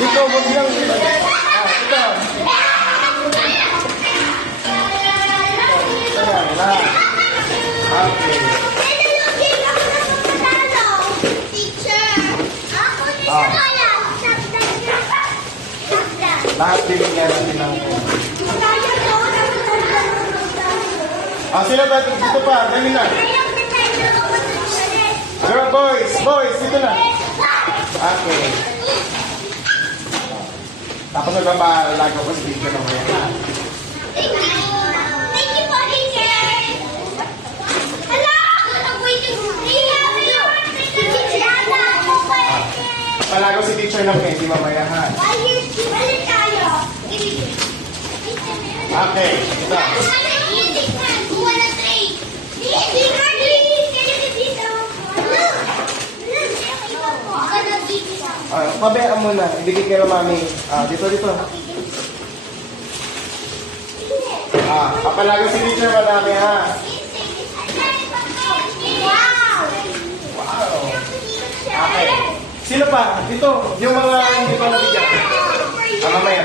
Dito, huwag lang. Ito. Okay. Lahat binigyan natin ng... sino ba? Dito pa. Dali na. Girl, boys. Boys, dito na. Okay. Tapos nagpapalago ko sa video ng mga yan. Thank you for teacher. Hello. Palago si teacher ng candy mamaya ha. Okay. Ito. Pabayaan mo na. Ibigay kay mami. Dito. Papalago si teacher madami ha. Wow. Okay. Sino pa? Dito. Yung mga hindi pa nabigyan. Mamaya.